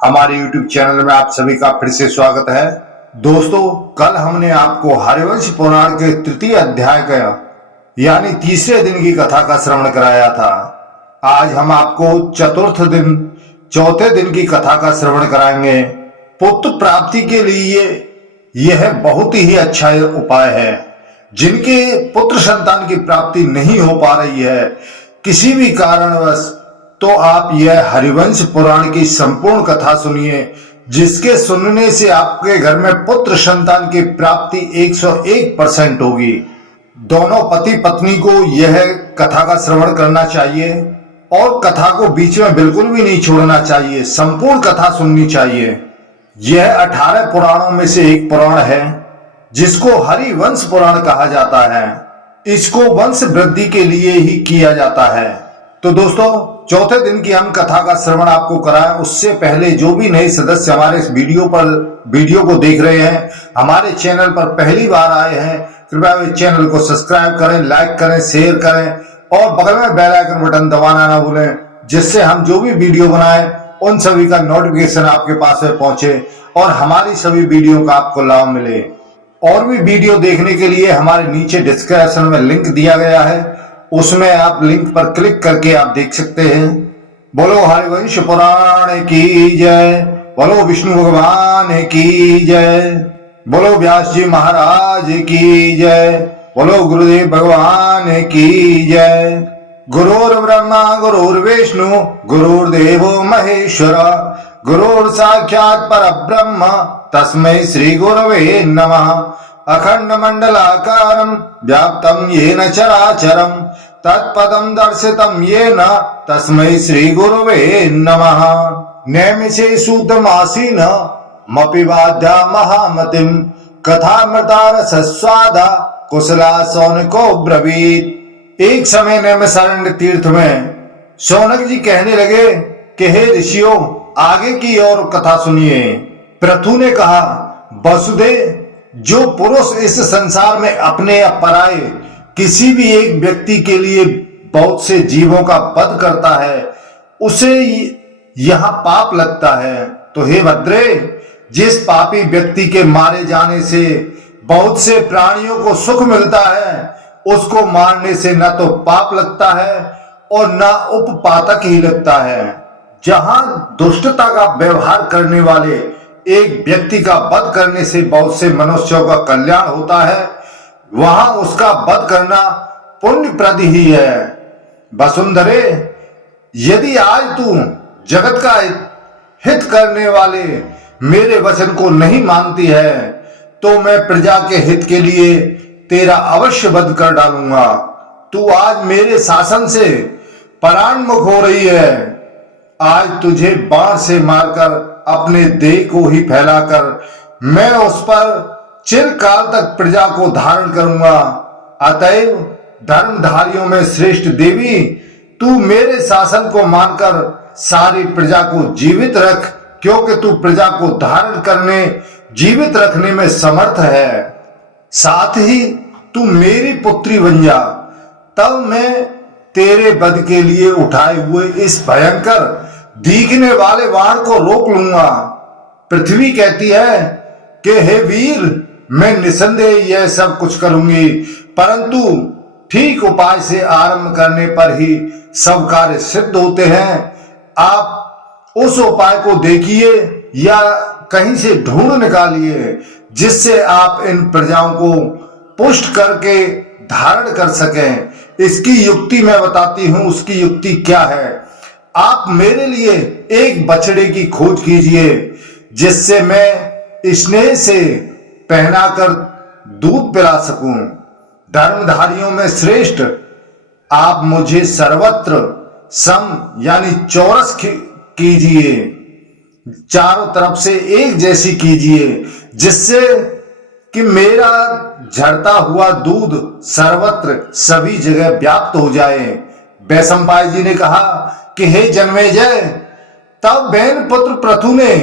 हमारे YouTube channel में आप सभी का फिर से स्वागत है। दोस्तों, कल हमने आपको हरिवंश पुराण के तृतीय अध्याय का यानी तीसरे दिन की कथा का श्रवण कराया था। आज हम आपको चतुर्थ दिन चौथे दिन की कथा का श्रवण कराएंगे। पुत्र प्राप्ति के लिए यह बहुत ही अच्छा उपाय है। जिनके पुत्र संतान की प्राप्ति नहीं हो पा रही है किसी भी कारणवश, तो आप यह हरिवंश पुराण की संपूर्ण कथा सुनिए, जिसके सुनने से आपके घर में पुत्र संतान की प्राप्ति 101% होगी। दोनों पति पत्नी को यह कथा का श्रवण करना चाहिए और कथा को बीच में बिल्कुल भी नहीं छोड़ना चाहिए, संपूर्ण कथा सुननी चाहिए। यह 18 पुराणों में से एक पुराण है जिसको हरिवंश पुराण कहा जाता है। इसको वंश वृद्धि के लिए ही किया जाता है। तो दोस्तों, चौथे दिन की हम कथा का श्रवण आपको कराएं, उससे पहले जो भी नए सदस्य हमारे इस वीडियो को देख रहे हैं, हमारे चैनल पर पहली बार आए हैं, कृपया इस चैनल को सब्सक्राइब करें, लाइक करें, शेयर करें और बगल में बेल आइकन बटन दबाना ना भूलें, जिससे हम जो भी वीडियो बनाएं उन सभी का नोटिफिकेशन आपके पास में पहुंचे और हमारी सभी वीडियो का आपको लाभ मिले। और भी वीडियो देखने के लिए हमारे नीचे डिस्क्रिप्शन में लिंक दिया गया है, उसमें आप लिंक पर क्लिक करके आप देख सकते हैं। बोलो हरिवंश पुराण की जय, बोलो विष्णु भगवान की जय, बोलो व्यास जी महाराज की जय, बोलो गुरुदेव भगवान की जय। गुरुर् ब्रह्मा गुरुर्विष्णु गुरुर्देवो महेश्वर, गुरुर् साक्षात् परब्रह्म तस्मै श्री गुरवे नमः। अखंड मंडलाकारं व्याप्तं येन चराचरं तत्पदं दर्शितं येन तस्मै श्री गुरवे नमः। नैमिषे सूतमासीन मपि वाद्या महामतिं कथामृता रसस्वादा कुशला शौनको ब्रवीत। एक समय नैमिषारण्य तीर्थ में शौनक जी कहने लगे कि हे ऋषियों, आगे की और कथा सुनिए। पृथु ने कहा, वसुदेव, जो पुरुष इस संसार में अपने या पराये किसी भी एक व्यक्ति के लिए बहुत से जीवों का वध करता है, उसे यहां पाप लगता है। तो हे भद्रे, जिस पापी व्यक्ति के मारे जाने से बहुत से प्राणियों को सुख मिलता है, उसको मारने से न तो पाप लगता है और न उपपातक ही लगता है। जहां दुष्टता का व्यवहार करने वाले एक व्यक्ति का वध करने से बहुत से मनुष्यों का कल्याण होता है, वहां उसका वध करना पुण्यप्रद ही है। वसुंधरे, यदि आज तू जगत का हित करने वाले मेरे वचन को नहीं मानती है, तो मैं प्रजा के हित के लिए तेरा अवश्य वध कर डालूंगा। तू आज मेरे शासन से परान्मुख हो रही है। आज तुझे बाण से मारकर अपने देह को ही फैलाकर मैं उस पर चिरकाल तक प्रजा को धारण करूंगा। अतएव धर्मधारियों में श्रेष्ठ देवी, तू मेरे शासन को मानकर सारी प्रजा को जीवित रख, क्योंकि तू प्रजा को धारण करने, जीवित रखने में समर्थ है। साथ ही तू मेरी पुत्री बन जा, तब मैं तेरे वध के लिए उठाए हुए इस भयंकर दिखने वाले बाण को रोक लूंगा। पृथ्वी कहती है कि हे वीर, मैं निसंदेह यह सब कुछ करूंगी, परंतु ठीक उपाय से आरंभ करने पर ही सब कार्य सिद्ध होते हैं। आप उस उपाय को देखिए या कहीं से ढूंढ निकालिए, जिससे आप इन प्रजाओं को पुष्ट करके धारण कर सकें। इसकी युक्ति मैं बताती हूं, उसकी युक्ति क्या है। आप मेरे लिए एक बछड़े की खोज कीजिए, जिससे मैं स्नेह से पहनाकर दूध पिला सकूं। धर्मधारियों में श्रेष्ठ आप मुझे सर्वत्र सम यानी चौरस कीजिए, चारों तरफ से एक जैसी कीजिए, जिससे कि मेरा झड़ता हुआ दूध सर्वत्र सभी जगह व्याप्त हो जाए। वैशंपाय जी ने कहा कि हे जन्मेजय, तब बैन पुत्र पृथु ने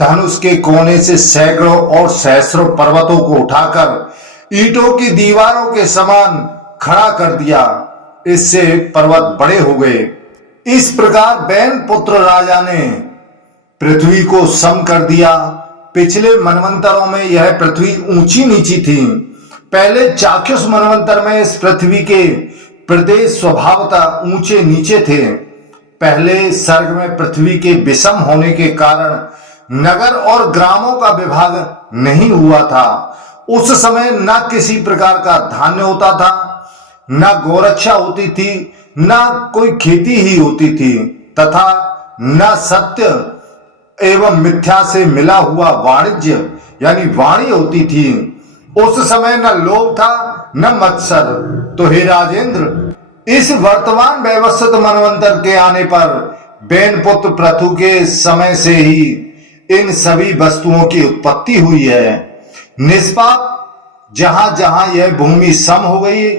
धनुष के कोने से सैकड़ों और सहस्रों पर्वतों को उठाकर ईंटों की दीवारों के समान खड़ा कर दिया। इससे पर्वत बड़े हो गए। इस प्रकार बैन पुत्र राजा ने पृथ्वी को सम कर दिया। पिछले मनवंतरों में यह पृथ्वी ऊंची नीची थी। पहले चाक्षुष मनवंतर में इस पृथ्वी के प्रदेश स्वभावतः ऊंचे नीचे थे। पहले सर्ग में पृथ्वी के विषम होने के कारण नगर और ग्रामों का विभाग नहीं हुआ था। उस समय न किसी प्रकार का धान्य होता था, न गोरक्षा होती थी, न कोई खेती ही होती थी, तथा न सत्य एवं मिथ्या से मिला हुआ वाणिज्य यानी वाणी होती थी। उस समय न लोभ था न मत्सर। तो हे राजेंद्र, इस वर्तमान व्यवस्थित मनवंतर के आने पर बेनपुत्र पृथु के समय से ही इन सभी वस्तुओं की उत्पत्ति हुई है। निष्पाप जहां जहां यह भूमि सम हो गई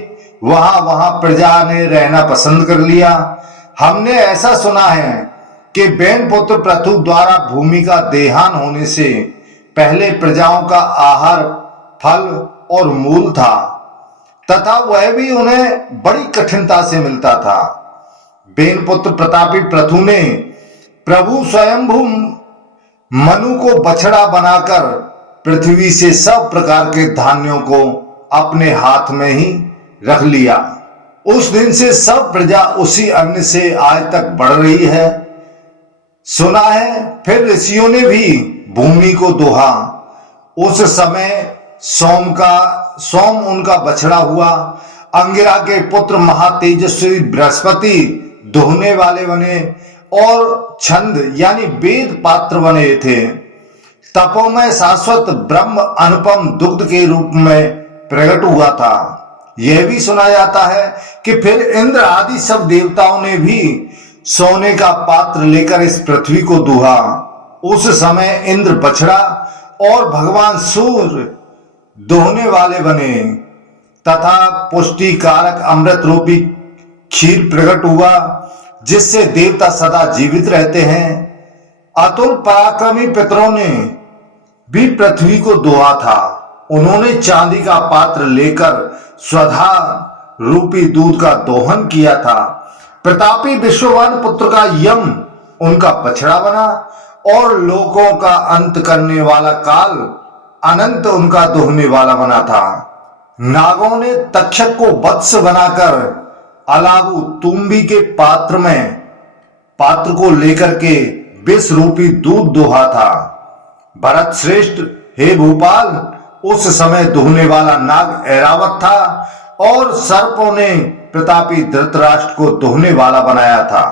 वहां वहां प्रजा ने रहना पसंद कर लिया। हमने ऐसा सुना है कि बेनपुत्र पृथु द्वारा भूमि का देहान होने से पहले प्रजाओं का आहार फल और मूल था, तथा वह भी उन्हें बड़ी कठिनता से मिलता था। बेनपुत्र प्रतापी पृथु ने प्रभु स्वयंभू मनु को बछड़ा बनाकर पृथ्वी से सब प्रकार के धान्यों को अपने हाथ में ही रख लिया। उस दिन से सब प्रजा उसी अन्न से आज तक बढ़ रही है। सुना है फिर ऋषियों ने भी भूमि को दोहा। उस समय सोम उनका बछड़ा हुआ। अंगिरा के पुत्र महातेजस्वी बृहस्पति दोहने वाले बने और छंद यानी वेद पात्र बने थे। तपों में शाश्वत ब्रह्म अनुपम दुग्ध के रूप में प्रकट हुआ था। यह भी सुना जाता है कि फिर इंद्र आदि सब देवताओं ने भी सोने का पात्र लेकर इस पृथ्वी को दुहा। उस समय इंद्र बछड़ा और भगवान सूर्य दोहने वाले बने तथा पुष्टि कारक अमृत रूपी क्षीर प्रकट हुआ, जिससे देवता सदा जीवित रहते हैं। अतुल पराक्रमी पितरों ने भी पृथ्वी को दोहा था। उन्होंने चांदी का पात्र लेकर स्वधा रूपी दूध का दोहन किया था। प्रतापी विश्ववान पुत्र का यम उनका बछड़ा बना और लोकों का अंत करने वाला काल अनंत उनका दोहने वाला बना था। नागों ने तक्षक को वत्स बनाकर अलाबू तुम्बी के पात्र को लेकर के विष रूपी दूध दोहा था। भरत श्रेष्ठ, हे भूपाल, उस समय दोहने वाला नाग ऐरावत था और सर्पों ने प्रतापी धृतराष्ट्र को दोहने वाला बनाया था,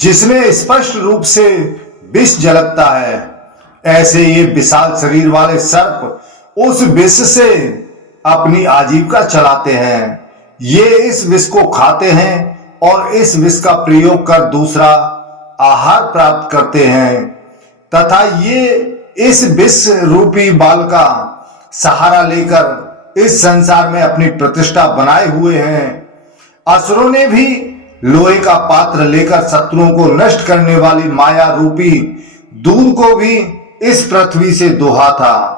जिसमें स्पष्ट रूप से विष झलकता है। ऐसे ये विशाल शरीर वाले सर्प उस विष से अपनी आजीविका चलाते हैं। ये इस विष को खाते हैं और इस विष का प्रयोग कर दूसरा आहार प्राप्त करते हैं, तथा ये इस विष रूपी बाल का सहारा लेकर इस संसार में अपनी प्रतिष्ठा बनाए हुए हैं। असुरों ने भी लोहे का पात्र लेकर शत्रुओं को नष्ट करने वाली माया रूपी दूध को भी इस पृथ्वी से दोहा था।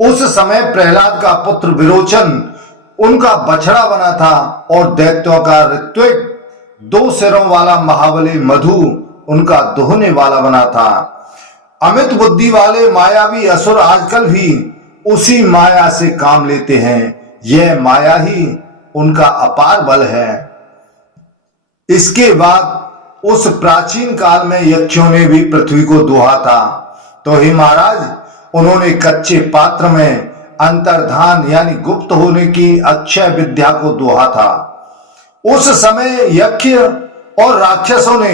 उस समय प्रहलाद का पुत्र विरोचन उनका बछड़ा बना था और दैत्यों का ऋत्विक 2 सिरों वाला महाबली मधु उनका दोहने वाला बना था। अमित बुद्धि वाले मायावी असुर आजकल भी उसी माया से काम लेते हैं। यह माया ही उनका अपार बल है। इसके बाद उस प्राचीन काल में यक्षों ने भी पृथ्वी को दोहा था। तो हे महाराज, उन्होंने कच्चे पात्र में अंतर्धान यानी गुप्त होने की अक्षय विद्या को दोहा था। उस समय यक्ष और राक्षसों ने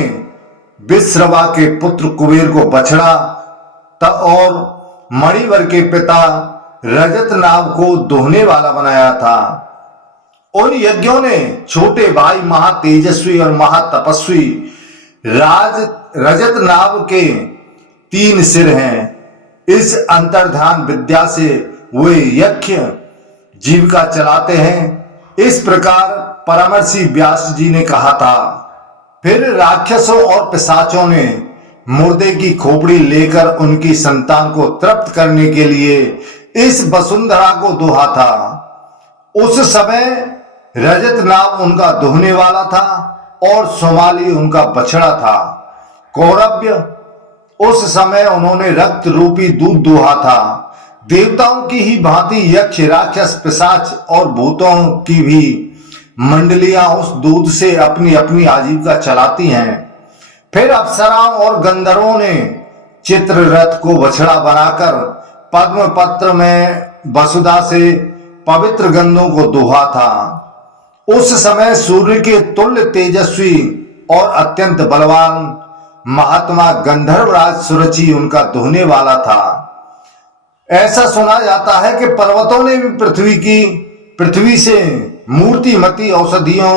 विश्रवा के पुत्र कुबेर को बछड़ा और मणिवर के पिता रजत नाग को दोहने वाला बनाया था। उन यज्ञों ने छोटे भाई महातेजस्वी और महातपस्वी रजत नाग के 3 सिर हैं। इस अंतर्धान विद्या से वे यक्ष जीविका चलाते हैं। इस प्रकार परमर्षि व्यास जी ने कहा था। फिर राक्षसों और पिशाचों ने मुर्दे की खोपड़ी लेकर उनकी संतान को तृप्त करने के लिए इस वसुंधरा को दोहा था। उस समय रजत नाग उनका दोहने वाला था और सोमाली उनका बछड़ा था। कौरव्य उस समय उन्होंने रक्त रूपी दूध दुहा था। देवताओं की ही भांति यक्ष, राक्षस, पिशाच और भूतों की भी मंडलियां उस दूध से अपनी अपनी आजीविका चलाती हैं। फिर अप्सराओं और गंधर्वों ने चित्ररथ को बछड़ा बनाकर पद्म पत्र में वसुधा से पवित्र गंधों को दुहा था। उस समय सूर्य के तुल्य तेजस्वी और अत्यंत बलवान महात्मा गंधर्वराज सुरुचि उनका दुहने वाला था। ऐसा सुना जाता है कि पर्वतों ने भी पृथ्वी से मूर्तिमती औषधियों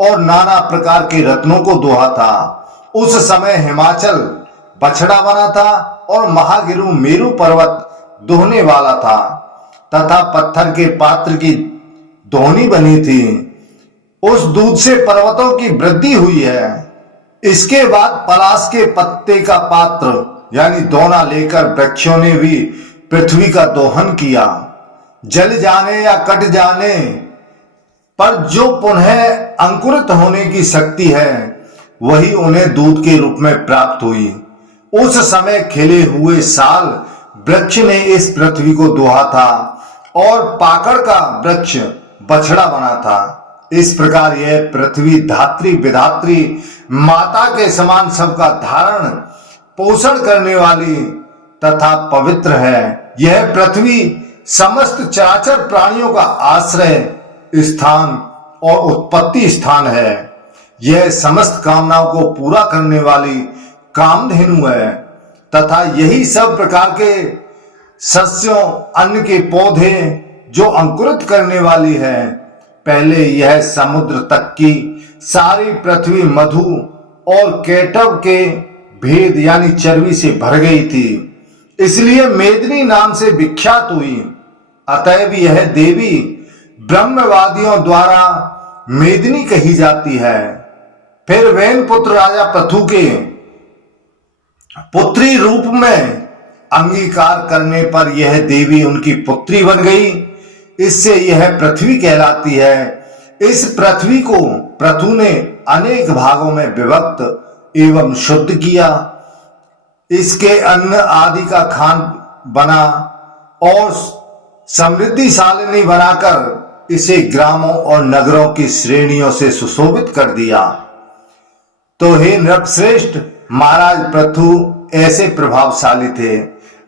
और नाना प्रकार के रत्नों को दुहा था। उस समय हिमाचल बछड़ा बना था और महागिरु मेरु पर्वत दुहने वाला था तथा पत्थर के पात्र की दोहनी बनी थी। उस दूध से पर्वतों की वृद्धि हुई है। इसके बाद पलाश के पत्ते का पात्र यानी दोना लेकर वृक्षों ने भी पृथ्वी का दोहन किया। जल जाने या कट जाने पर जो पुनः अंकुरित होने की शक्ति है वही उन्हें दूध के रूप में प्राप्त हुई। उस समय खिले हुए साल वृक्ष ने इस पृथ्वी को दुहा था और पाकड़ का वृक्ष बछड़ा बना था। इस प्रकार यह पृथ्वी धात्री विधात्री माता के समान सबका धारण पोषण करने वाली तथा पवित्र है। यह पृथ्वी समस्त चराचर प्राणियों का आश्रय स्थान और उत्पत्ति स्थान है। यह समस्त कामनाओं को पूरा करने वाली कामधेनु है तथा यही सब प्रकार के सस्यों, अन्न के पौधे जो अंकुरित करने वाली है। पहले यह समुद्र तक की सारी पृथ्वी मधु और केटव के भेद यानी चर्बी से भर गई थी, इसलिए मेदिनी नाम से विख्यात हुई। अतएव यह देवी ब्रह्मवादियों द्वारा मेदिनी कही जाती है। फिर वैन पुत्र राजा पृथु के पुत्री रूप में अंगीकार करने पर यह देवी उनकी पुत्री बन गई। इससे यह पृथ्वी कहलाती है। इस पृथ्वी को पृथु ने अनेक भागों में विभक्त एवं शुद्ध किया। इसके अन्न आदि का खान बना और समृद्धिशालिनी बनाकर इसे ग्रामों और नगरों की श्रेणियों से सुशोभित कर दिया। तो हे नृपश्रेष्ठ, महाराज पृथु ऐसे प्रभावशाली थे।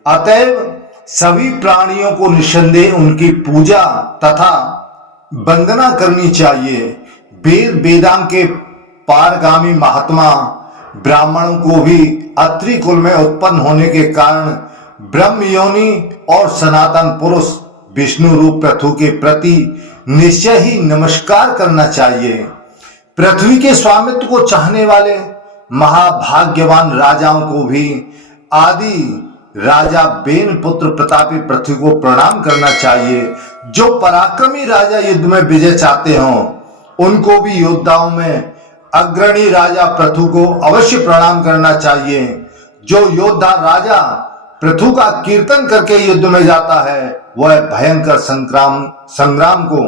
अतएव सभी प्राणियों को निस्संदेह उनकी पूजा तथा वंदना करनी चाहिए। वेद वेदांग के पारगामी महात्मा ब्राह्मणों को भी अत्रि कुल में उत्पन्न होने के कारण ब्रह्म योनि और सनातन पुरुष विष्णु रूप पृथु के प्रति निश्चय ही नमस्कार करना चाहिए। पृथ्वी के स्वामित्व को चाहने वाले महाभाग्यवान राजाओं को भी आदि राजा बेन पुत्र प्रतापी पृथ्वी को प्रणाम करना चाहिए। जो पराक्रमी राजा युद्ध में विजय चाहते हों उनको भी योद्धाओं में अग्रणी राजा पृथु को अवश्य प्रणाम करना चाहिए। जो योद्धा राजा पृथु का कीर्तन करके युद्ध में जाता है वह भयंकर संग्राम को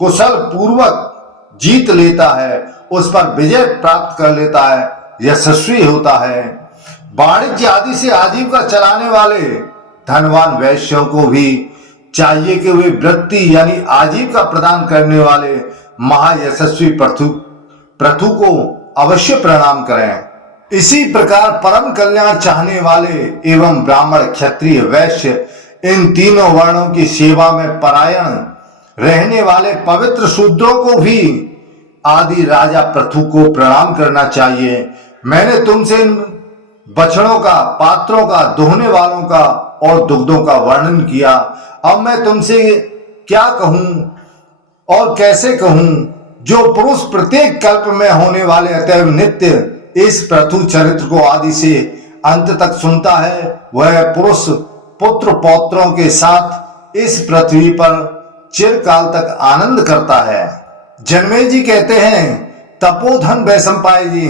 कुशल पूर्वक जीत लेता है, उस पर विजय प्राप्त कर लेता है, यशस्वी होता है। वाणिज्य आदि से आजीविका चलाने वाले धनवान वैश्यों को भी चाहिए कि वे वृत्ति यानी आजीविका प्रदान करने वाले महायशस्वी पृथु को अवश्य प्रणाम करें। इसी प्रकार परम कल्याण चाहने वाले एवं ब्राह्मण, क्षत्रिय, वैश्य इन तीनों वर्णों की सेवा में परायण रहने वाले पवित्र शूद्रों को भी आदि राजा पृथु को प्रणाम करना चाहिए। मैंने तुमसे इन बछड़ों का, पात्रों का, दोहने वालों का और दुग्धों का वर्णन किया। अब मैं तुमसे क्या कहूं और कैसे कहूं? जो पुरुष प्रत्येक कल्प में होने वाले अतएव नित्य इस पृथु चरित्र को आदि से अंत तक सुनता है वह पुरुष पुत्र पौत्रों के साथ इस पृथ्वी पर चिरकाल तक आनंद करता है। जन्मेजय जी कहते हैं, तपोधन वैशंपायन जी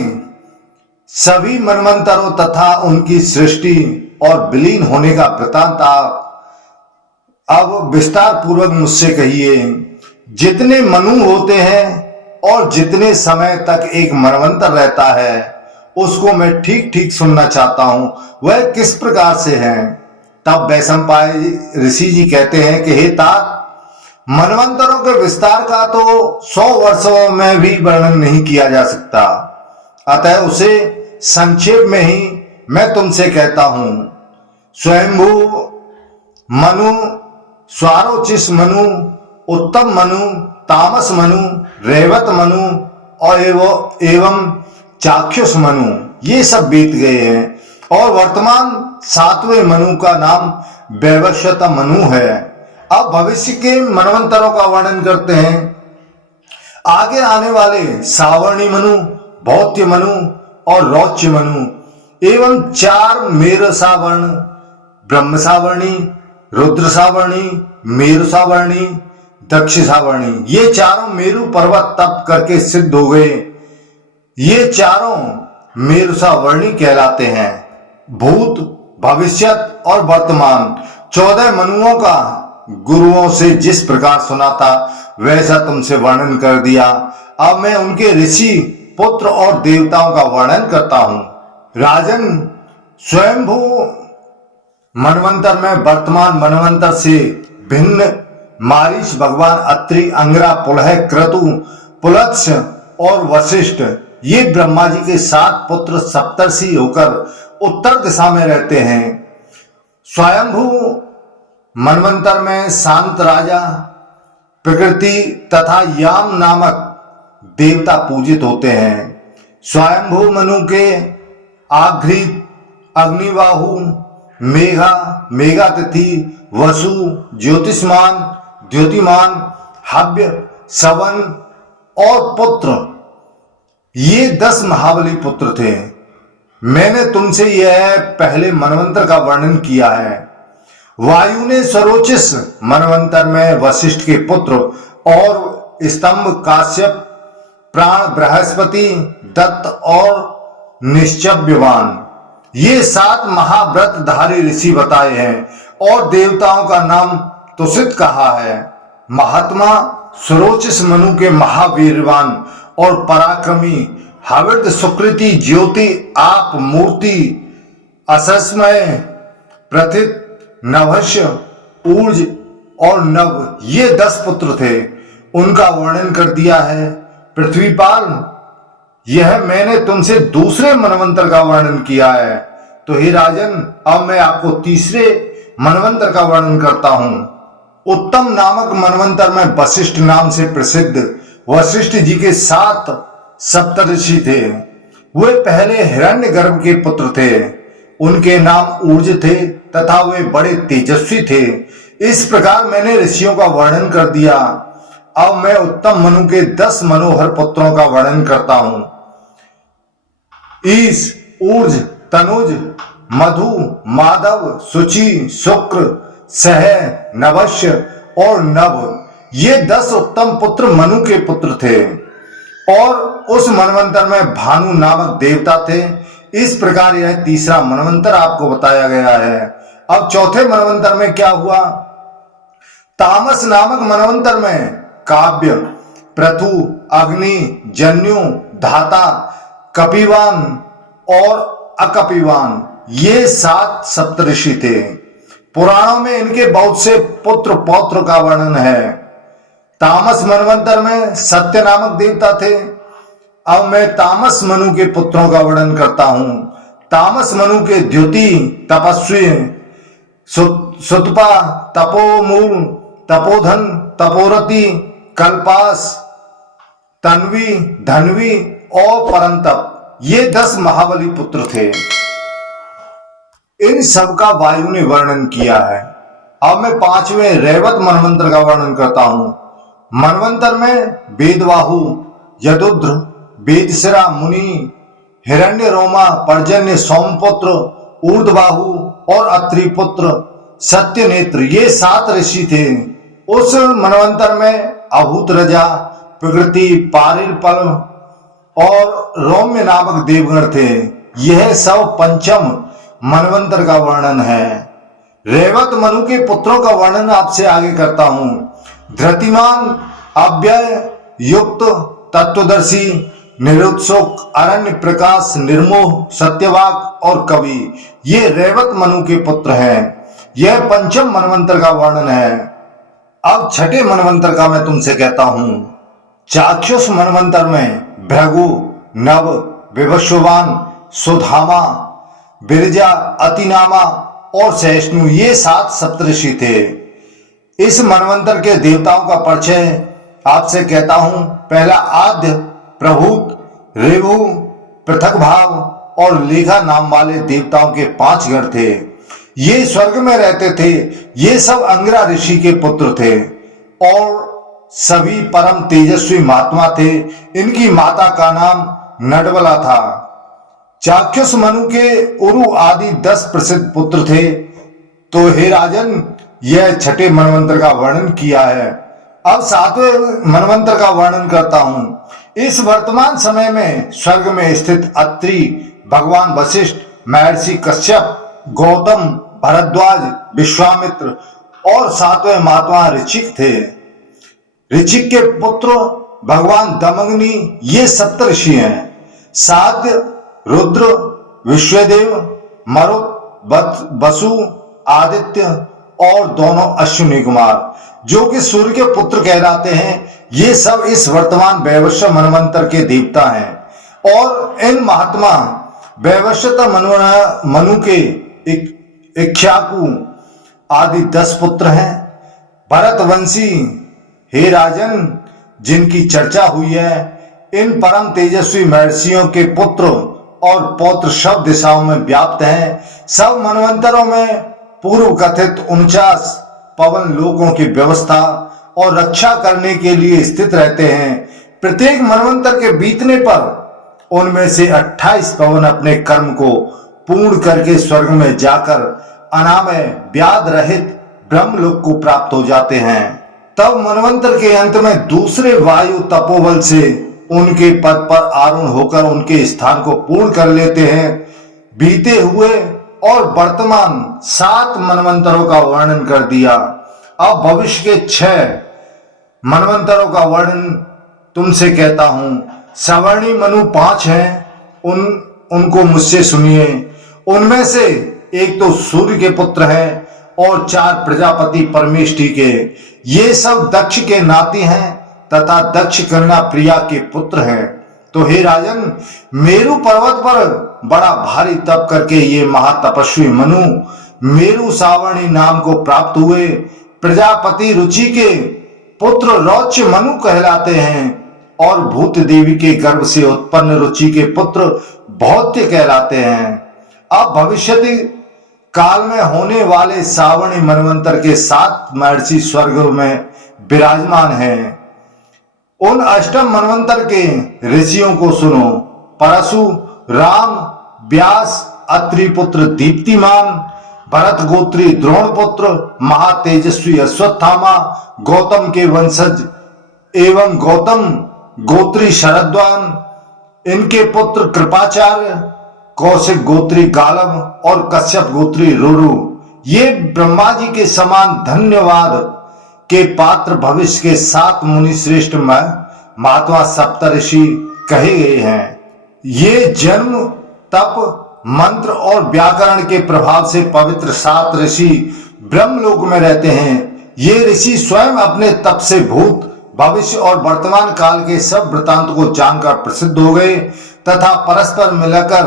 सभी मनवंतरों तथा उनकी सृष्टि और विलीन होने का वृतांत अब विस्तार पूर्वक मुझसे कहिए। जितने मनु होते हैं और जितने समय तक एक मनवंतर रहता है उसको मैं ठीक ठीक सुनना चाहता हूं, वह किस प्रकार से है। तब वैशंपायन ऋषि जी कहते हैं कि हे तात, मनवंतरों के विस्तार का तो 100 वर्षों में भी वर्णन नहीं किया जा सकता, अतः उसे संक्षेप में ही मैं तुमसे कहता हूं। स्वयंभू मनु, स्वारोचिष मनु, उत्तम मनु, तामस मनु, रेवत मनु और एवं चाक्षुष मनु, ये सब बीत गए हैं और वर्तमान 7वें मनु का नाम वैवस्वत मनु है। अब भविष्य के मनवंतरों का वर्णन करते हैं। आगे आने वाले सावर्णी मनु, भौत्य मनु और रौच्य मनु एवं 4 मेरु सावर्ण, ब्रह्म सावर्णी, रुद्र सावर्णी, मेरु सावर्णी, दक्ष सावर्णी, ये चारों मेरु पर्वत तप करके सिद्ध हो गए। ये चारों मेरु सावर्णी कहलाते हैं। भूत, भविष्यत और वर्तमान 14 मनुओं का गुरुओं से जिस प्रकार सुना था वैसा तुमसे वर्णन कर दिया। अब मैं उनके ऋषि, पुत्र और देवताओं का वर्णन करता हूं। राजन, स्वयंभू मनवंतर में वर्तमान मनवंतर से भिन्न मारीच, भगवान अत्रि, अंगिरा, पुलह, क्रतु, पुलत्स्य और वशिष्ठ, ये ब्रह्मा जी के 7 पुत्र सप्तर्षि होकर उत्तर दिशा में रहते हैं। स्वयंभू मनवंतर में शांत राजा, प्रकृति तथा याम नामक देवता पूजित होते हैं। स्वयंभू मनु के आघ्रित, अग्निबाहु, मेघा, मेघातिथि, वसु, ज्योतिष्मान, द्योतिमान, हव्य, सवन और पुत्र, ये 10 महाबली पुत्र थे। मैंने तुमसे यह पहले मनवंतर का वर्णन किया है। वायु ने सरोचिस मनवंतर में वशिष्ठ के पुत्र और स्तंभ, काश्यप, प्राण, बृहस्पति, दत्त और निश्चव्यवान, ये 7 महाव्रतधारी ऋषि बताए हैं और देवताओं का नाम तुषित कहा है। महात्मा सरोचिस मनु के महावीरवान और पराक्रमी हविर्द, सुकृति, ज्योति, आप, मूर्ति, असस्मय, प्रथित, नभस्य, ऊर्ज और नव, ये 10 पुत्र थे। उनका वर्णन कर दिया है। पृथ्वीपाल, यह मैंने तुमसे दूसरे मनवंतर का वर्णन किया है। तो हे राजन, अब मैं आपको तीसरे मनवंतर का वर्णन करता हूं। उत्तम नामक मनवंतर में वशिष्ठ नाम से प्रसिद्ध वशिष्ठ जी के 7 सप्तऋषि थे। वे पहले हिरण्यगर्भ के पुत्र थे। उनके नाम ऊर्ज थे तथा वे बड़े तेजस्वी थे। इस प्रकार मैंने ऋषियों का वर्णन कर दिया। अब मैं उत्तम मनु के 10 मनोहर पुत्रों का वर्णन करता हूं। ईश, ऊर्ज, तनुज, मधु, माधव, शुचि, शुक्र, सह, नवश्य और नव, ये 10 उत्तम पुत्र मनु के पुत्र थे और उस मनवंतर में भानु नामक देवता थे। इस प्रकार यह तीसरा मनवंतर आपको बताया गया है। अब चौथे मनवंतर में क्या हुआ? तामस नामक मनवंतर में काव्य, पृथु, अग्नि, जन्यु, धाता, कपिवान और अकपिवान, ये 7 सप्तऋषि थे। पुराणों में इनके बहुत से पुत्र पौत्र का वर्णन है। तामस मनवंतर में सत्य नामक देवता थे। अब मैं तामस मनु के पुत्रों का वर्णन करता हूं। तामस मनु के द्युति, तपस्वी, सुतपा, तपोमूल, तपोधन, तपोरति, कल्पास, तन्वी, धन्वी और परंतप, ये 10 महाबली पुत्र थे। इन सब का वायु ने वर्णन किया है। अब मैं 5वें रेवत मनवंतर का वर्णन करता हूं। मनवंतर में वेदबाहु, यदुद्र, वेदशिरा मुनि, हिरण्य रोमा, पर्जन्य, सोमपुत्र, ऊर्ध्वबाहु और अत्रिपुत्र, सत्यनेत्र, ये 7 ऋषि थे। उस मनवंतर में अभूत रजा, प्रकृति, पारिलपल और रौम्य नामक देवगण थे। यह सब पंचम मनवंतर का वर्णन है। रेवत मनु के पुत्रों का वर्णन आपसे आगे करता हूं। धृतिमान, अव्यय, युक्त, तत्वदर्शी, निरुत्सुक, अरण्य प्रकाश, निर्मोह, सत्यवाक और कवि ये रेवत मनु के पुत्र हैं। यह पंचम मनवंतर का वर्णन है। अब छठे मनवंतर का मैं तुमसे कहता हूं। चाक्षुष मनवंतर में भृगु, नव, विवस्वान, सुधामा, बिरजा, अतिनामा और सहिष्णु ये 7 सप्तऋषि थे। इस मनवंतर के देवताओं का परिचय आपसे कहता हूं। पहला आद्य, प्रभूत, रेवु, पृथक भाव और लेखा नाम वाले देवताओं के 5 गण थे। ये स्वर्ग में रहते थे। ये सब अंगिरा ऋषि के पुत्र थे और सभी परम तेजस्वी महात्मा थे। इनकी माता का नाम नडवला था। चाक्षुष मनु के उरु आदि 10 प्रसिद्ध पुत्र थे। तो हे राजन, यह छठे मनवंतर का वर्णन किया है। अब 7वें मनवंतर का वर्णन करता हूं। इस वर्तमान समय में स्वर्ग में स्थित अत्रि, भगवान वशिष्ठ, महर्षि कश्यप, गौतम, भरद्वाज, विश्वामित्र और 7वें महात्मा ऋचिक थे। ऋचिक के पुत्र भगवान दमग्नि ये सप्तऋषि हैं। साध्य, रुद्र, विश्वदेव, मरुत, वसु, आदित्य और दोनों अश्विनी कुमार जो कि सूर्य के पुत्र कहलाते हैं। ये सब इस वर्तमान वैवस्वत मनवंतर के देवता हैं और इन महात्मा वैवस्वत मनु के इक्ष्वाकु आदि 10 पुत्र हैं। भरतवंशी हे राजन, जिनकी चर्चा हुई है, इन परम तेजस्वी महर्षियों के पुत्र और पौत्र सब दिशाओं में व्याप्त हैं। सब मनवंतरों में पूर्व कथित 49 पवन लोकों की व्यवस्था और रक्षा करने के लिए स्थित रहते हैं। प्रत्येक मनवंतर के बीतने पर उनमें से 28 पवन अपने कर्म को पूर्ण करके स्वर्ग में जाकर अनामय व्याध रहित ब्रह्मलोक को प्राप्त हो जाते हैं। तब मनवंतर के अंत में दूसरे वायु तपोबल से उनके पद पर आरूढ़ होकर उनके स्थान को पूर्ण कर लेते हैं। बीते हुए और वर्तमान 7 मनवंतरों का वर्णन कर दिया। अब भविष्य के 6 मनवंतरों का वर्णन तुमसे कहता हूं। सवर्णी मनु 5 हैं। उनको मुझसे सुनिए। उनमें से एक तो सूर्य के पुत्र हैं और 4 प्रजापति परमेष्टि के। ये सब दक्ष के नाती हैं तथा दक्ष कन्या प्रिया के पुत्र हैं। तो हे राजन, मेरु पर्वत पर बड़ा भारी तप करके ये महातपस्वी मनु मेरु सावर्णी नाम को प्राप्त हुए। प्रजापति रुचि के पुत्र रौच्य मनु कहलाते हैं और भूत देवी के गर्भ से उत्पन्न रुचि के पुत्र भौत्य कहलाते हैं। अब भविष्यति काल में होने वाले सावर्णी मनवंतर के 7 महर्षि स्वर्ग में विराजमान हैं। उन अष्टम मनवंतर के ऋषियों को सुनो। परशु, राम, व्यास, अत्रि पुत्र दीप्तिमान, भरत गोत्री द्रोण पुत्र, महातेजस्वी अश्वत्थामा, गौतम के वंशज एवं गौतम गोत्री शरद्वान, इनके पुत्र कृपाचार्य, कौशिक गोत्री गालव और कश्यप गोत्री रुरु। ये ब्रह्मा जी के समान धन्यवाद के पात्र भविष्य के 7 मुनि श्रेष्ठ महात्मा सप्तऋषि कहे गए हैं। ये जन्म, तप, मंत्र और व्याकरण के प्रभाव से पवित्र 7 ऋषि ब्रह्मलोक में रहते हैं। ये ऋषि स्वयं अपने तप से भूत, भविष्य और वर्तमान काल के सब वृतांत को जानकर प्रसिद्ध हो गए तथा परस्पर मिलकर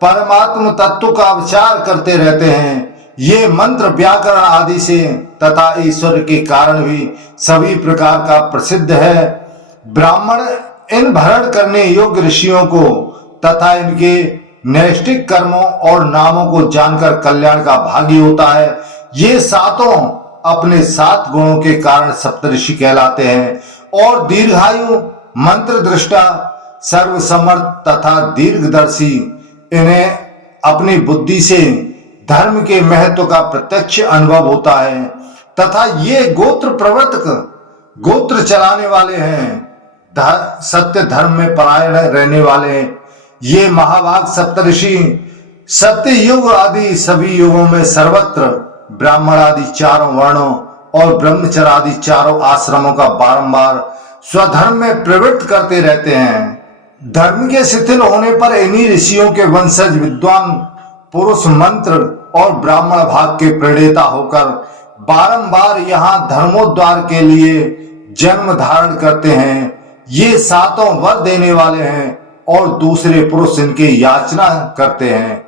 परमात्म तत्व का विचार करते रहते हैं। ये मंत्र व्याकरण आदि से तथा ईश्वर के कारण भी सभी प्रकार का प्रसिद्ध है। ब्राह्मण इन भरण करने योग्य ऋषियों को तथा इनके नैष्ठिक कर्मों और नामों को जानकर कल्याण का भागी होता है। ये 7 अपने 7 गुणों के कारण सप्तऋषि कहलाते हैं और दीर्घायु, मंत्र दृष्टा, सर्वसमर्थ तथा दीर्घदर्शी। इन्हें अपनी बुद्धि से धर्म के महत्व का प्रत्यक्ष अनुभव होता है तथा ये गोत्र प्रवर्तक, गोत्र चलाने वाले हैं, सत्य धर्म में परायण रहने वाले हैं। ये महाभाग सप्तऋषि सत्य युग आदि सभी युगों में सर्वत्र ब्राह्मण आदि 4 वर्णों और ब्रह्मचर्य आदि 4 आश्रमों का बारंबार स्वधर्म में प्रवृत्त करते रहते हैं। धर्म के शिथिल होने पर इन्हीं ऋषियों के वंशज विद्वान पुरुष मंत्र और ब्राह्मण भाग के प्रणेता होकर बारंबार यहाँ धर्मोद्धार के लिए जन्म धारण करते हैं। ये सातों वर देने वाले हैं और दूसरे पुरुष इनकी याचना करते हैं।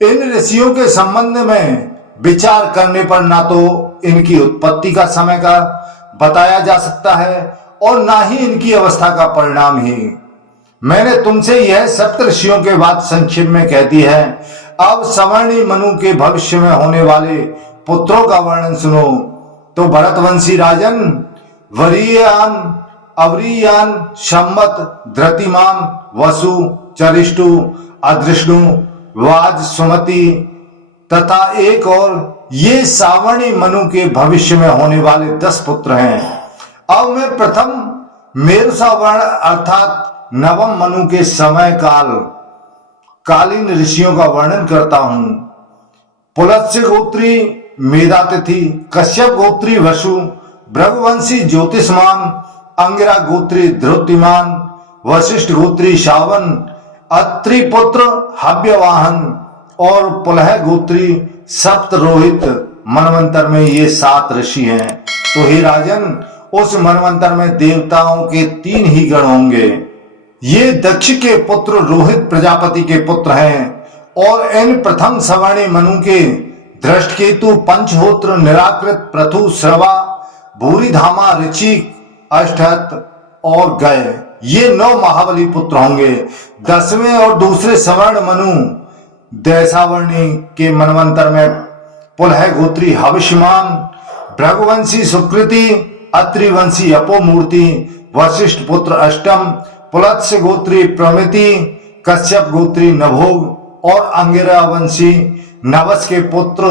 इन ऋषियों के संबंध में विचार करने पर ना तो इनकी उत्पत्ति का समय का बताया जा सकता है और ना ही इनकी अवस्था का परिणाम ही। मैंने तुमसे यह सप्त ऋषियों के बात संक्षेप में कह दी है। अब सवर्णी मनु के भविष्य में होने वाले पुत्रों का वर्णन सुनो। तो भरतवंशी राजन वरीयान, अवरीयान, शम्मत, धृतिमान, वसु, चरिष्टु, अदृष्णु, वाज, सुमति तथा एक और ये सावर्णी मनु के भविष्य में होने वाले 10 पुत्र हैं। अब मैं प्रथम मेरुसा वर्ण अर्थात नवम मनु के समय कालीन ऋषियों का वर्णन करता हूं। पुलत्स्य गोत्री मेधातिथि, कश्यप गोत्री वसु, भृगुवंशी ज्योतिषमान, अंगिरा गोत्री ध्रुतिमान, वशिष्ठ गोत्री शावन, अत्रि पुत्र हव्यवाहन और पुलह गोत्री सप्तरोहित। मनवंतर में ये 7 ऋषि हैं। तो हे राजन, उस मनवंतर में देवताओं के 3 ही गण होंगे। ये दक्ष के पुत्र रोहित प्रजापति के पुत्र हैं और इन प्रथम सवर्णी मनु के दृष्टकेतु, पंचहोत्र, निराकृत, प्रथु, श्रवा, भूरिधामा, ऋचिक, अष्टहत और गय ये 9 महाबली पुत्र होंगे। 10वें और दूसरे सवर्ण मनु दैसावर्णी के मनवंतर में पुलह गोत्री हविष्यमान, भृगुवंशी सुकृति, अत्रिवंशी अपोमूर्ति, वशिष्ठ पुत्र अष्टम, पुलत्स्य गोत्री प्रमिति, कश्यप गोत्री नभोग और अंगिरा वंशी नवस के पुत्र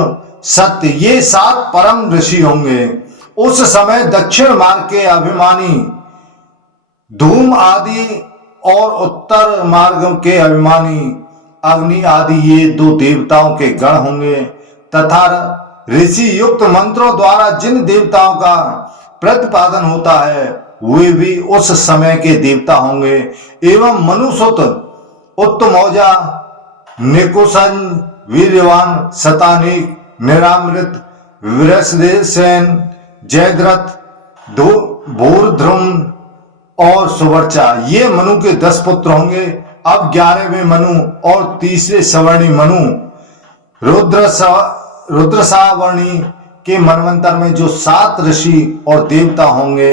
सत्य ये 7 परम ऋषि होंगे। उस समय दक्षिण मार्ग के अभिमानी धूम आदि और उत्तर मार्ग के अभिमानी अग्नि आदि ये 2 देवताओं के गण होंगे तथा ऋषि युक्त मंत्रों द्वारा जिन देवताओं का प्रतिपादन होता है वे भी उस समय के देवता होंगे। एवं मनुसुत उत्तमौजा, निकुसन, वीर्यवान, शतानीक, निरामृत, विरसदेसेन, जयद्रथ, भूर्ध्रुम और सुवर्चा ये मनु के 10 पुत्र होंगे। अब 11वें मनु और तीसरे सवर्णी मनु रुद्रसावर्णी के मनवंतर में जो 7 ऋषि और देवता होंगे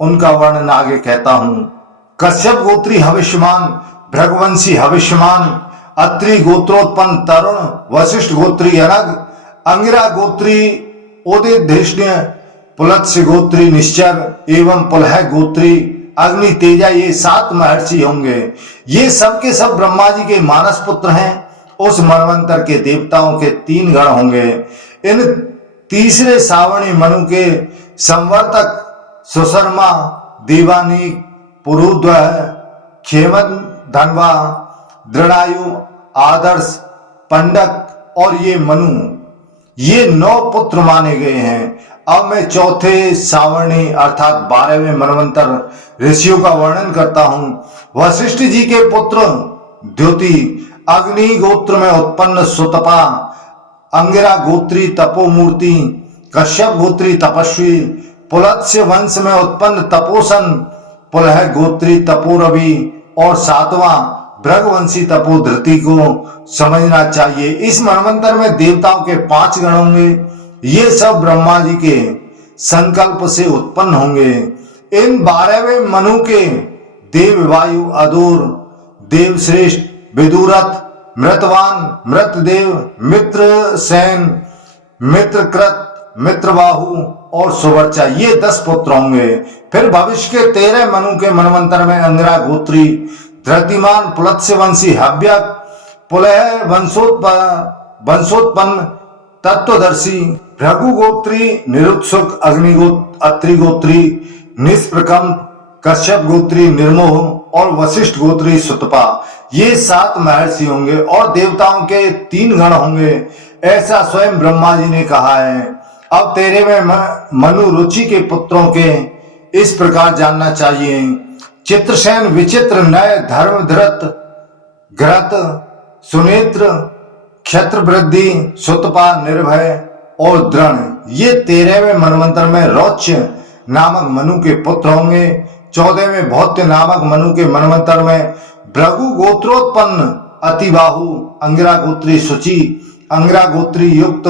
उनका वर्णन आगे कहता हूं। कश्यप गोत्री हविष्यमान, भृगुवंशी हविष्यमान, अत्रि गोत्रोत्पन्न तरुण, वशिष्ठ गोत्री अनग, अंगिरा गोत्री उदितधिष्ण्य, पुलत्स्य गोत्री निश्चर एवं पुलह गोत्री अग्नि तेजा ये 7 महर्षि होंगे। ये सब के सब ब्रह्मा जी के मानस पुत्र हैं। उस मनवंतर के देवताओं के 3 गण होंगे। इन तीसरे सावणी मनु के संवर्तक सुशर्मा, देवानीक, पुरुद्वह, खेमन, धनवा, दृढ़ायु, आदर्श, पंडक और ये मनु ये 9 पुत्र माने गए हैं। अब मैं चौथे सावर्णी अर्थात 12वें मनवंतर ऋषियों का वर्णन करता हूं। वशिष्ठ जी के पुत्र द्युति, अग्नि गोत्र में उत्पन्न सुतपा, अंगिरा गोत्री तपोमूर्ति, कश्यप गोत्री तपस्वी, पुलत्स्य वंश में उत्पन्न तपोसन, पुलह गोत्री तपोरवि और 7वां भृगुवंशी तपोधृति को समझना चाहिए। इस मनवंतर में देवताओं के 5 गण होंगे। ये सब ब्रह्मा जी के संकल्प से उत्पन्न होंगे। इन 12वें मनु के देव वायु, अदूर, देवश्रेष्ठ, विदुरथ, मृतवान, मृतदेव, मित्रसेन, मित्रकृत, मित्रबाहु और सुवर्चा ये 10 पुत्र होंगे। फिर भविष्य के 13 मनु के मनवंतर में अंगिरा गोत्री धृतिमान, पुलत्स्यवंशी हव्यक, पुलह वंशोत्पन्न तत्वदर्शी, भृगु गोत्री निरुत्सुक, अग्निगोत्र, अत्रिगोत्री निष्प्रकम, कश्यप गोत्री निर्मोह और वशिष्ठ गोत्री सुतपा ये 7 महर्षि होंगे और देवताओं के 3 गण होंगे। ऐसा स्वयं ब्रह्मा जी ने कहा है। अब 13वें मनु रुचि के पुत्रों के इस प्रकार जानना चाहिए। चित्रसेन विचित्र नय धर्मधृत घृत सुनेत्र क्षत्र वृद्धि सुतपा निर्भय और दृढ़, ये 13वें मनवंतर में रौच्य नामक मनु के पुत्र होंगे। 14वें भौत्य नामक मनु के मनवंतर में भृगु गोत्रोत्पन्न अतिबाहु, अंगिरा गोत्री शुचि, अंगिरा गोत्री युक्त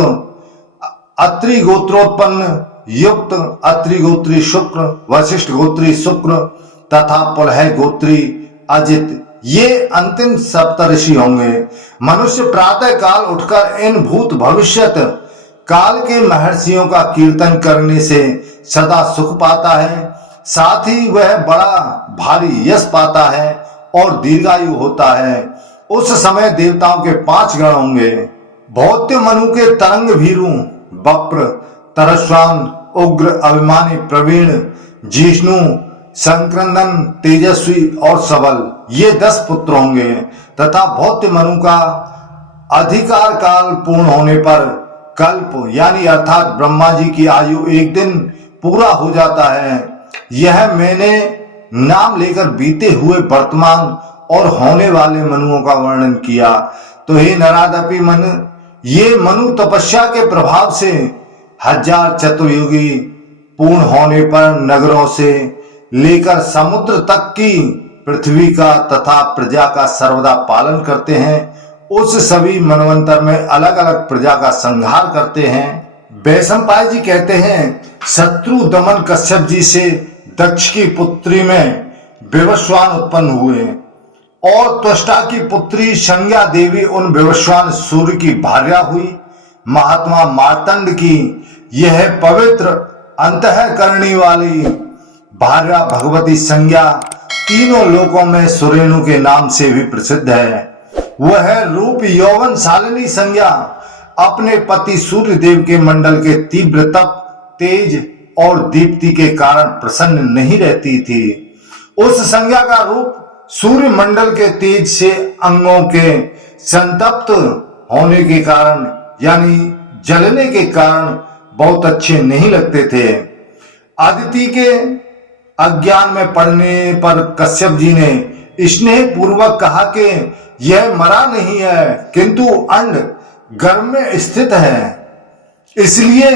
अत्रि गोत्रोत्पन्न युक्त अत्रि गोत्री शुक्र, वशिष्ठ गोत्री शुक्र तथा पुलह गोत्री अजित, ये अंतिम सप्तऋषि होंगे। मनुष्य प्रातः काल उठकर इन भूत भविष्यत काल के महर्षियों का कीर्तन करने से सदा सुख पाता है, साथ ही वह बड़ा भारी यश पाता है और दीर्घायु होता है। उस समय देवताओं के 5 गण होंगे। भौत्य मनु के तरंग भीरु बप्र तरस्वान उग्र अभिमानी प्रवीण जिष्णु संक्रंदन तेजस्वी और सबल, ये 10 पुत्र होंगे तथा भौत्य मनु का अधिकार काल पूर्ण होने पर कल्प यानी अर्थात ब्रह्मा जी की आयु एक दिन पूरा हो जाता है। यह मैंने नाम लेकर बीते हुए वर्तमान और होने वाले मनुओं का वर्णन किया। तो हे नरादपि मन, ये मनु तपस्या के प्रभाव से 1000 चतुर्युगी पूर्ण होने पर नगरों से लेकर समुद्र तक की पृथ्वी का तथा प्रजा का सर्वदा पालन करते हैं। उस सभी मनवंतर में अलग अलग प्रजा का संहार करते हैं। वैशंपायन जी कहते हैं, शत्रु दमन कश्यप जी से दक्ष की पुत्री में विवस्वान उत्पन्न हुए और त्वष्टा की पुत्री संज्ञा देवी उन विवस्वान सूर्य की भार्या हुई। महात्मा मार्तंड की यह पवित्र अंतःकरणी वाली भार्या भगवती संज्ञा तीनों लोकों में सुरेणु के नाम से भी प्रसिद्ध है। वह रूप यौवन शालिनी संज्ञा अपने पति सूर्य देव के मंडल के तीव्र तप, तेज और दीप्ति के कारण प्रसन्न नहीं रहती थी। उस संज्ञा का रूप सूर्य मंडल के तेज से अंगों के संतप्त होने के कारण यानी जलने के कारण बहुत अच्छे नहीं लगते थे। आदिति के अज्ञान में पड़ने पर कश्यप जी ने स्नेह पूर्वक कहा कि यह मरा नहीं है किंतु अंड गर्भ में स्थित है, इसलिए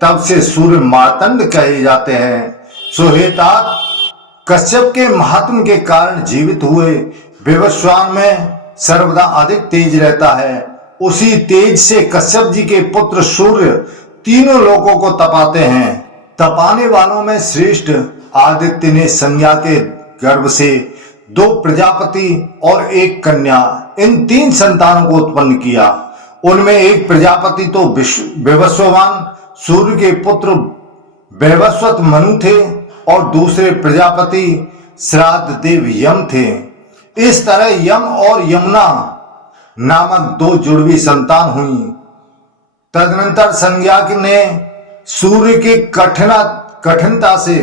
तब से सूर्य मार्तंड कहे जाते हैं। सुहेतात कश्यप के महात्म के कारण जीवित हुए विवस्वान में सर्वदा अधिक तेज रहता है। उसी तेज से कश्यप जी के पुत्र सूर्य तीनों लोकों को तपाते हैं। तपाने वालों में श्रेष्ठ आदित्य ने संज्ञा के गर्भ से 2 प्रजापति और 1 कन्या, इन 3 संतानों को उत्पन्न किया। उनमें एक प्रजापति तो विवस्वान सूर्य के पुत्र वैवस्वत मनु थे और दूसरे प्रजापति श्राद्ध देव यम थे। इस तरह यम और यमुना नामक 2 जुड़वी संतान हुई। तदनंतर संज्ञा ने सूर्य के कठिनता से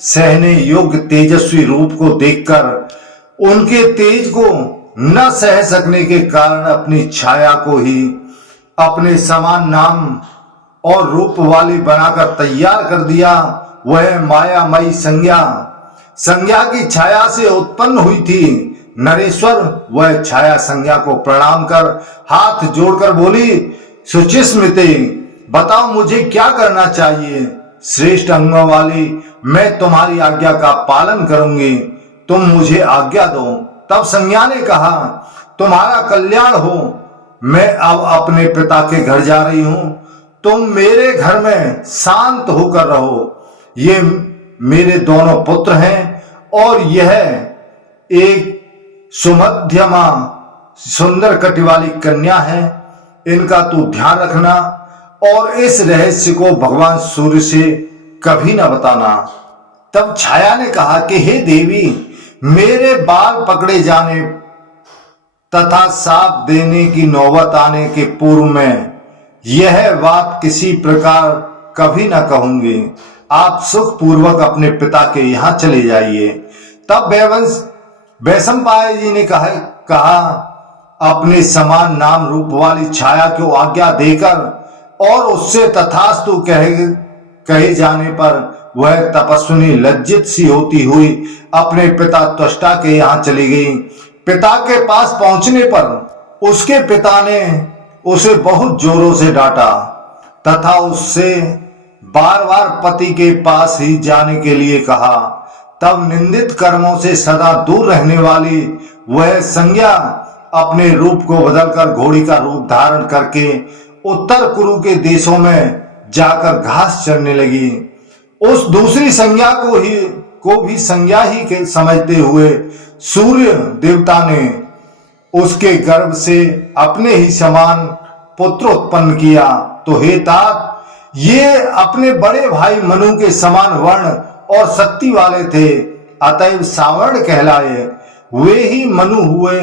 सहने योग्य तेजस्वी रूप को देखकर उनके तेज को न सह सकने के कारण अपनी छाया को ही अपने समान नाम और रूप वाली बनाकर तैयार कर दिया। वह मायामयी संज्ञा की छाया से उत्पन्न हुई थी। नरेश्वर वह छाया संज्ञा को प्रणाम कर हाथ जोड़कर बोली, सुचिस्मिते, बताओ मुझे क्या करना चाहिए। श्रेष्ठ अंगों वाली मैं तुम्हारी आज्ञा का पालन करूंगी, तुम मुझे आज्ञा दो। तब संज्ञा ने कहा, तुम्हारा कल्याण हो, मैं अब अपने पिता के घर जा रही हूं, तुम मेरे घर में शांत होकर रहो। ये मेरे दोनों पुत्र हैं और यह एक सुमध्यमा सुंदर कटी वाली कन्या है, इनका तू ध्यान रखना और इस रहस्य को भगवान सूर्य से कभी न बताना। तब छाया ने कहा कि हे देवी, मेरे बाल पकड़े जाने तथा साप देने की नौबत आने के पूर्व में यह बात किसी प्रकार कभी न कहूंगी। आप सुख पूर्वक अपने पिता के यहां चले जाइए। तब वैशंपायन जी ने कहा अपने समान नाम रूप वाली छाया को आज्ञा देकर और उससे तथास्तु कहे जाने पर वह तपस्विनी लज्जित सी होती हुई अपने पिता त्वष्टा के यहाँ चली गई। पिता के पास पहुंचने पर उसके पिता ने उसे बहुत जोरों से डांटा तथा उससे बार बार पति के पास ही जाने के लिए कहा। तब निंदित कर्मों से सदा दूर रहने वाली वह संज्ञा अपने रूप को बदलकर घोड़ी का रूप धारण करके उत्तर कुरु के देशों में जाकर घास चरने लगी। उस दूसरी संज्ञा को भी संज्ञा ही के समझते हुए सूर्य देवता ने उसके गर्भ से अपने ही समान पुत्र उत्पन्न किया। तो हे तात, ये अपने बड़े भाई मनु के समान वर्ण और शक्ति वाले थे, अतएव सावर्ण कहलाए। वे ही मनु हुए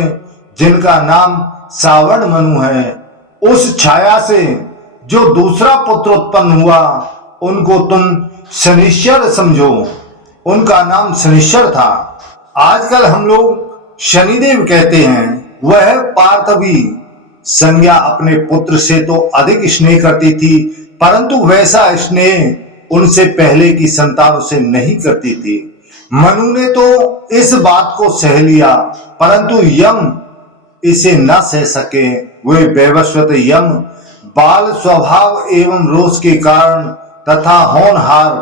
जिनका नाम सावर्ण मनु है। उस छाया से जो दूसरा पुत्र उत्पन्न हुआ उनको तुम शनिश्चर समझो। उनका नाम शनिश्चर था। आजकल हम लोग शनिदेव कहते हैं। वह पार्थवी संज्ञा अपने पुत्र से तो अधिक स्नेह करती थी, परंतु वैसा स्नेह उनसे पहले की संतानों से नहीं करती थी। मनु ने तो इस बात को सह लिया, परंतु यम इसे न सह सके। वे वैवस्वत यम बाल स्वभाव एवं रोष के कारण तथा होनहार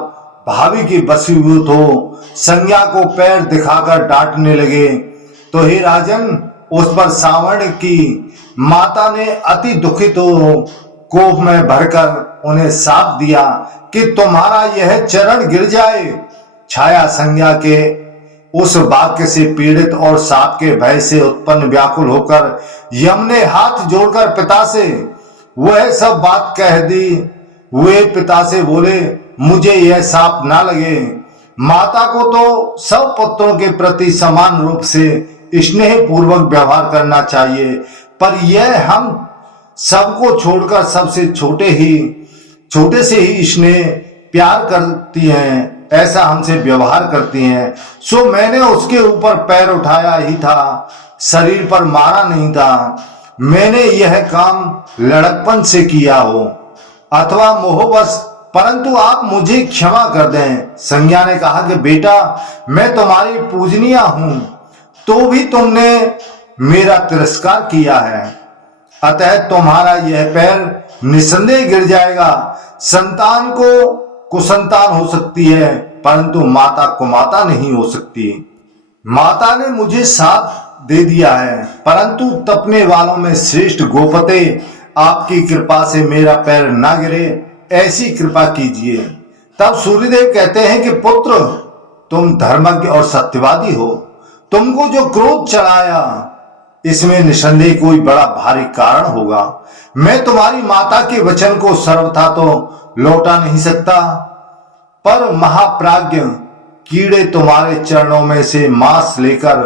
भावी के वशीभूत हो संज्ञा को पैर दिखाकर डांटने लगे। तो हे राजन, उस पर सावर्ण की माता ने अति दुखित हो कोप में भरकर उन्हें शाप दिया कि तुम्हारा यह चरण गिर जाए। छाया संज्ञा के उस वाक्य से पीड़ित और शाप के भय से उत्पन्न व्याकुल होकर यम ने हाथ जोड़कर पिता से वह सब बात कह दी। वे पिता से बोले, मुझे यह शाप ना लगे। माता को तो सब पुत्रों के प्रति समान रूप से स्नेह पूर्वक व्यवहार करना चाहिए, पर यह हम सबको छोड़कर सबसे छोटे से ही स्नेह प्यार करती हैं, ऐसा हमसे व्यवहार करती हैं। सो मैंने उसके ऊपर पैर उठाया ही था, शरीर पर मारा नहीं था। मैंने यह काम लड़कपन से किया हो अथवा मोहवश, परंतु आप मुझे क्षमा कर दें। संज्ञा ने कहा कि बेटा, मैं तुम्हारी पूजनीय हूं, तो भी तुमने मेरा तिरस्कार किया है, अतः तुम्हारा यह पैर निसंदेह गिर जाएगा। संतान को कुसंतान हो सकती है, परंतु माता कुमाता नहीं हो सकती। माता ने मुझे साथ दे दिया है, परंतु तपने वालों में श्रेष्ठ गोपते, आपकी कृपा से मेरा पैर ना गिरे, ऐसी कृपा कीजिए। तब सूर्यदेव कहते हैं कि पुत्र, तुम धर्मज्ञ और सत्यवादी हो। तुमको जो क्रोध चढ़ाया इसमें निसंदेह कोई बड़ा भारी कारण होगा। मैं तुम्हारी माता के वचन को सर्वथा तो लौटा नहीं सकता, पर महाप्राज्ञ कीड़े तुम्हारे चरणों में से मांस लेकर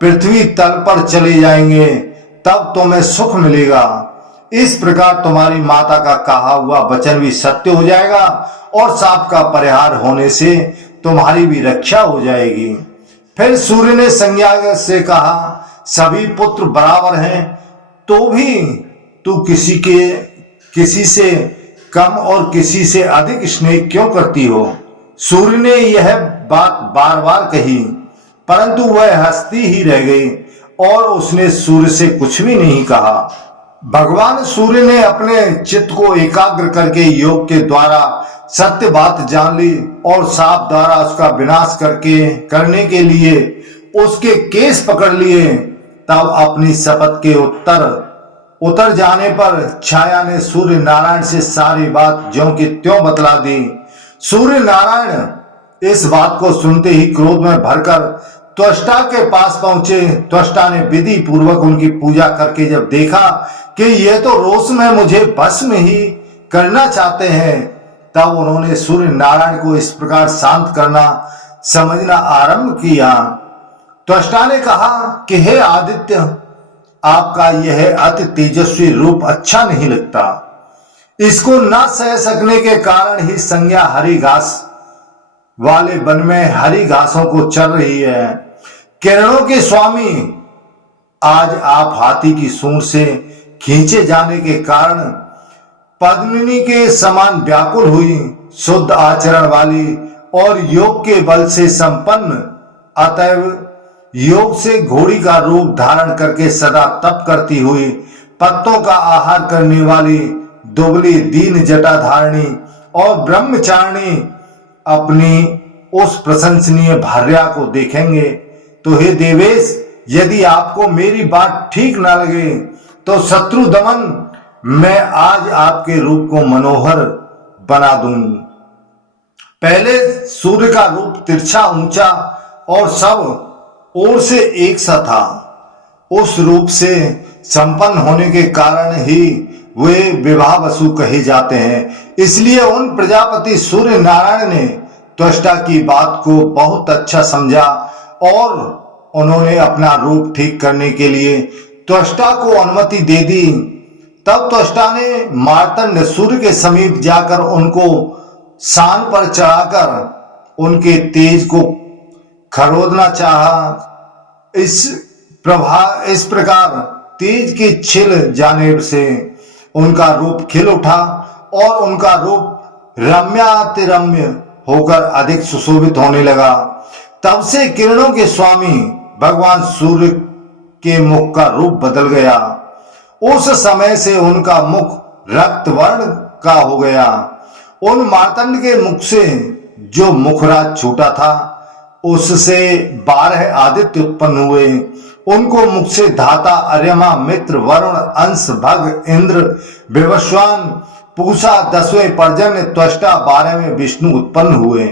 पृथ्वी तल पर चले जाएंगे, तब तुम्हें सुख मिलेगा। इस प्रकार तुम्हारी माता का कहा हुआ वचन भी सत्य हो जाएगा और शाप का परिहार होने से तुम्हारी भी रक्षा हो जाएगी। फिर सूर्य ने संज्ञा से कहा, सभी पुत्र बराबर हैं, तो भी तू किसी से कम और किसी से अधिक स्नेह क्यों करती हो? सूर्य ने यह बात बार बार कही, परंतु वह हंसती ही रह गई और उसने सूर्य से कुछ भी नहीं कहा। भगवान सूर्य ने अपने चित्त को एकाग्र करके योग के द्वारा सत्य बात जान ली और शाप द्वारा उसका विनाश करने के लिए उसके केस पकड़ लिए। तब अपनी शपथ के उतर जाने पर छाया ने सूर्य नारायण से सारी बात ज्यों की त्यों बतला दी। सूर्य नारायण इस बात को सुनते ही क्रोध में भरकर त्वष्टा के पास पहुंचे। त्वष्टा ने विधि पूर्वक उनकी पूजा करके जब देखा कि ये तो रोष में मुझे भस्म ही करना चाहते हैं, तब उन्होंने सूर्य नारायण को इस प्रकार शांत करना समझना आरंभ किया। त्वष्टा ने कहा कि हे आदित्य, आपका यह अति तेजस्वी रूप अच्छा नहीं लगता। इसको न सह सकने के कारण ही संज्ञा हरी घास वाले वन में हरी घासों को चर रही है। किरणों के स्वामी, आज आप हाथी की सूंड से खींचे जाने के कारण पद्मिनी के समान व्याकुल हुई, शुद्ध आचरण वाली और योग के बल से संपन्न, अतएव योग से घोड़ी का रूप धारण करके सदा तप करती हुई, पत्तों का आहार करने वाली, दुबली दीन जटा धारणी और ब्रह्मचारिणी अपनी उस प्रशंसनीय भार्या को देखेंगे तो हे देवेश, यदि आपको मेरी बात ठीक ना लगे तो शत्रु दमन मैं आज आपके रूप को मनोहर बना दूं। पहले सूर्य का रूप तिरछा, ऊंचा और सब ओर से एक सा था। उस रूप से संपन्न होने के कारण ही वे विवाह वसु कहे जाते हैं। इसलिए उन प्रजापति सूर्य नारायण ने त्वष्टा की बात को बहुत अच्छा समझा और उन्होंने अपना रूप ठीक करने के लिए त्वष्टा को अनुमति दे दी। तब त्वष्टा ने मार्तंड सूर्य के समीप जाकर उनको शान पर चढ़ाकर उनके तेज को खरोदना चाहा। इस प्रकार तेज के छिल जाने से उनका रूप खिल उठा और उनका रूप रम्यातिरम्य होकर अधिक सुशोभित होने लगा। तब से किरणों के स्वामी भगवान सूर्य के मुख का रूप बदल गया। उस समय से उनका मुख रक्त वर्ण का हो गया। उन मार्तंड के मुख से जो मुखराज छूटा था उससे 12 आदित्य उत्पन्न हुए। उनको मुख से धाता, अर्यमा, मित्र, वरुण, अंश, भग, इंद्र, विवस्वान, पूषा, 10वें पर्जन्य, त्वष्टा, 12वें विष्णु उत्पन्न हुए,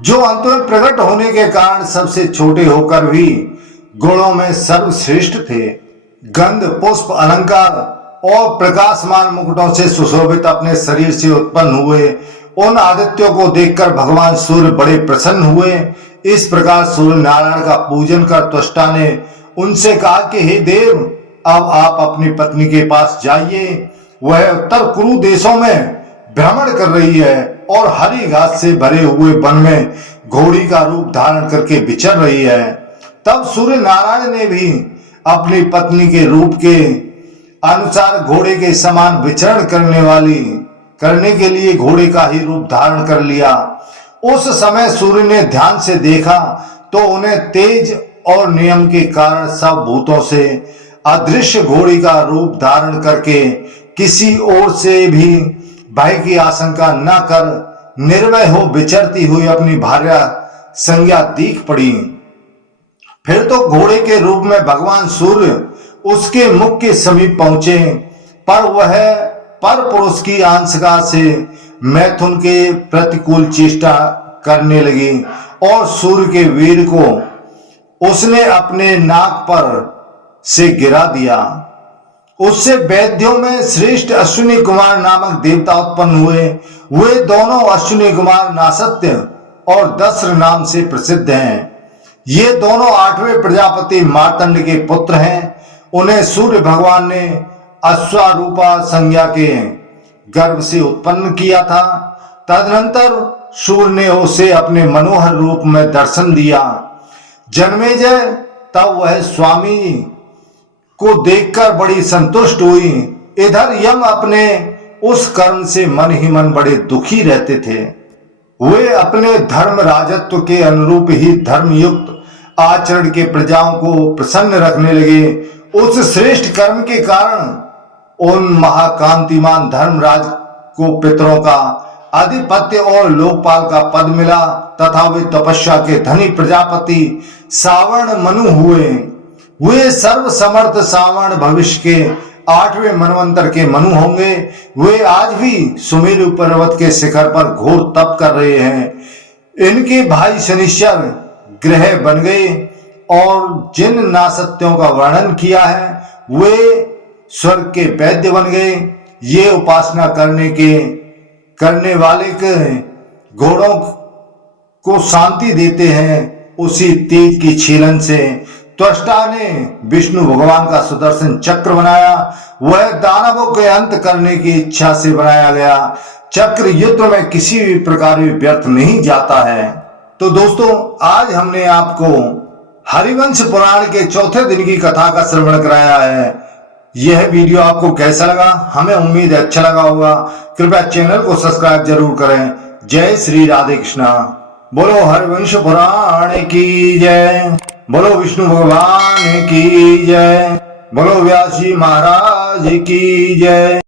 जो अंत में प्रकट होने के कारण सबसे छोटे होकर भी गुणों में सर्वश्रेष्ठ थे। गंध, पुष्प, अलंकार और प्रकाशमान मुकुटों से सुशोभित अपने शरीर से उत्पन्न हुए। उन आदित्यों को देखकर भगवान सूर्य बड़े प्रसन्न हुए। इस प्रकार सूर्य नारायण का पूजन कर त्वष्टा ने उनसे कहा कि हे देव, अब आप अपनी पत्नी के पास जाइए। वह उत्तर कुरु देशों में भ्रमण कर रही है और हरी घास से भरे हुए वन में घोड़ी का रूप धारण करके विचर रही है। तब सूर्य नारायण ने भी अपनी पत्नी के रूप के अनुसार घोड़े के समान विचरण करने के लिए घोड़े का ही रूप धारण कर लिया। उस समय सूर्य ने ध्यान से देखा तो उन्हें तेज और नियम के कारण सब भूतों से अदृश्य घोड़ी का रूप धारण करके किसी ओर से भी भय की आशंका न कर निर्भय हो विचरती हुई अपनी भार्या संज्ञा दीख पड़ी। फिर तो घोड़े के रूप में भगवान सूर्य उसके मुख के समीप पहुंचे, पर वह पर पुरुष की आंशिका से मैथुन के प्रतिकूल चेष्टा करने लगी और सूर्य के वीर को उसने अपने नाक पर से गिरा दिया। उससे वैद्यों में श्रेष्ठ अश्विनी कुमार नामक देवता उत्पन्न हुए। वे दोनों अश्विनी कुमार नासत्य और दस्र नाम से प्रसिद्ध हैं। ये दोनों 8वें प्रजापति मार्तंड के पुत्र हैं। उन्हें सूर्य भगवान ने अश्वारूपा संज्ञा के गर्भ से उत्पन्न किया था। तदनंतर सूर्य ने उसे अपने मनोहर रूप में दर्शन दिया। जन्मेजय तब वह स्वामी को देखकर बड़ी संतुष्ट हुई। इधर यम अपने उस कर्म से मन ही मन बड़े दुखी रहते थे। वे अपने धर्म राजत्व के अनुरूप ही धर्मयुक्त आचरण के प्रजाओं को प्रसन्न रखने लगे। उस श्रेष्ठ कर्म के कारण उन महाकांतिमान धर्मराज को पितरों का आधिपत्य और लोकपाल का पद मिला तथा वे तपस्या के धनी प्रजापति सावर्ण मनु हुए। वे सर्व समर्थ सावर्ण भविष्य के 8वें मनवंतर के मनु होंगे। वे आज भी सुमेरु पर्वत के शिखर पर घोर तप कर रहे हैं। इनके भाई शनिश्चर ग्रह बन गए और जिन नासत्यों का वर्णन किया है वे स्वर्ग के वैद्य बन गए। ये उपासना करने वाले के घोड़ों को शांति देते हैं। उसी तेज की छीलन से त्वष्टा ने विष्णु भगवान का सुदर्शन चक्र बनाया। वह दानवों के अंत करने की इच्छा से बनाया गया चक्र युद्ध में किसी भी प्रकार भी व्यर्थ नहीं जाता है। तो दोस्तों, आज हमने आपको हरिवंश पुराण के चौथे दिन की कथा का श्रवण कराया है। यह वीडियो आपको कैसा लगा? हमें उम्मीद है अच्छा लगा होगा। कृपया चैनल को सब्सक्राइब जरूर करें। जय श्री राधे कृष्णा। बोलो हरिवंश पुराण की जय। बोलो विष्णु भगवान की जय। बोलो व्यास जी महाराज की जय।